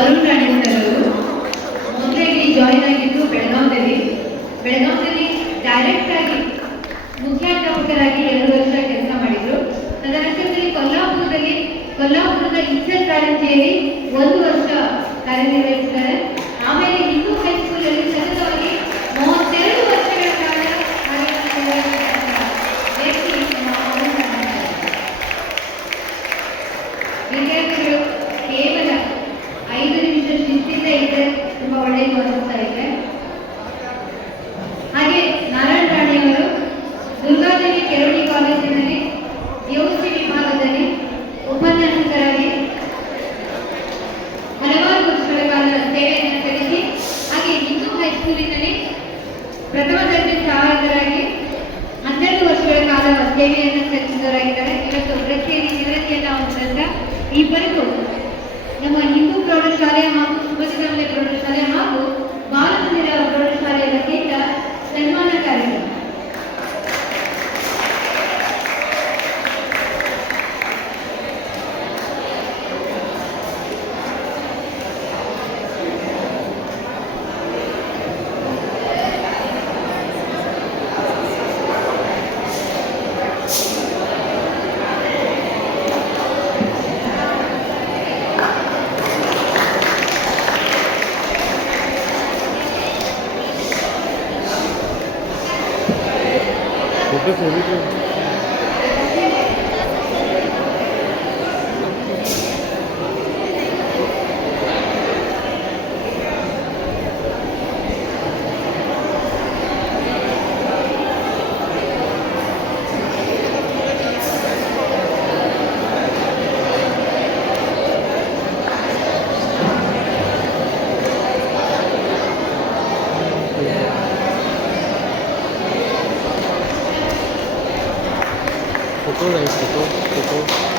Arun Rane sir ಅವರು ಮೊದಲಿಗೆ join ಆಗಿದ್ದು ಬೆಳಗಾವಿಯಲ್ಲಿ ಡೈರೆಕ್ಟ್ ಆಗಿ ಮುಖ್ಯಾಧ್ಯಾಪಕರಾಗಿ 2 ವರ್ಷ ಕೆಲಸ ಮಾಡಿದ್ರು. ತದನಂತರದಲ್ಲಿ ಕೊಲ್ಲಾಪುರದ ಇನ್ಸೆಲ್ ಕಾರಂಜಿಯಲ್ಲಿ 1 ವರ್ಷ ಕಾರ್ಯನಿರ್ವಹಿಸಿದ್ದಾರೆ. ಆಮೇಲೆ ಹಿಂದೂ ಹೈಸ್ಕೂಲಲ್ಲಿ ಸತತವಾಗಿ 32 ವರ್ಷಗಳ ಕಾಲ ವಿದ್ಯಾರ್ಥಿಗಳು ಕೇವಲ 5 ನಿಮಿಷ ಶಿಸ್ತಿಂದ ಇದ್ರೆ ತುಂಬಾ ಒಳ್ಳೆಯದು ಅನಿಸ್ತಾ ಇದೆ. ಹಾಗೆ ನಾರಾಯಣ ರಾಣಿಯವರು ದುರ್ಗಾದೇವಿ ಕೆರಳಿ ಕಾಲೇಜಿನಲ್ಲಿ ಯುಸಿ ವಿಭಾಗದಲ್ಲಿ ಉಪನ್ಯಾಸಕರಾಗಿ ಹಲವಾರು ವರ್ಷಗಳ ಕಾಲ ಸೇವೆಯನ್ನು ಸಲ್ಲಿಸಿ ಹಾಗೆ ಹಿಂದೂ ಹೈಸ್ಕೂಲಿನಲ್ಲಿ ಪ್ರಥಮ ದರ್ಜೆ ಸಹಾಯಕರಾಗಿ 12 ವರ್ಷಗಳ ಕಾಲ ಸೇವೆಯನ್ನು ಸಲ್ಲಿಸಿದವರಾಗಿದ್ದಾರೆ. ಇವತ್ತು ವೃತ್ತಿಯಲ್ಲಿ ನಿವೃತ್ತಿಯನ್ನ ಹೊಂದಿದ ಇಬ್ಬರಿಗೂ ನಮ್ಮ ಹಿಂದೂ ಪ್ರೌಢಶಾಲೆ ಹಾಗೂ ಸುಭದ್ರಮಲೆ ಪ್ರೌಢಶಾಲೆ ಹಾಗೂ ಬಾಲಮಂದಿರ ಪ್ರೌಢಶಾಲೆಯ ವತಿಯಿಂದ ಸನ್ಮಾನ ಕಾರ್ಯಕ್ರಮ. फोटो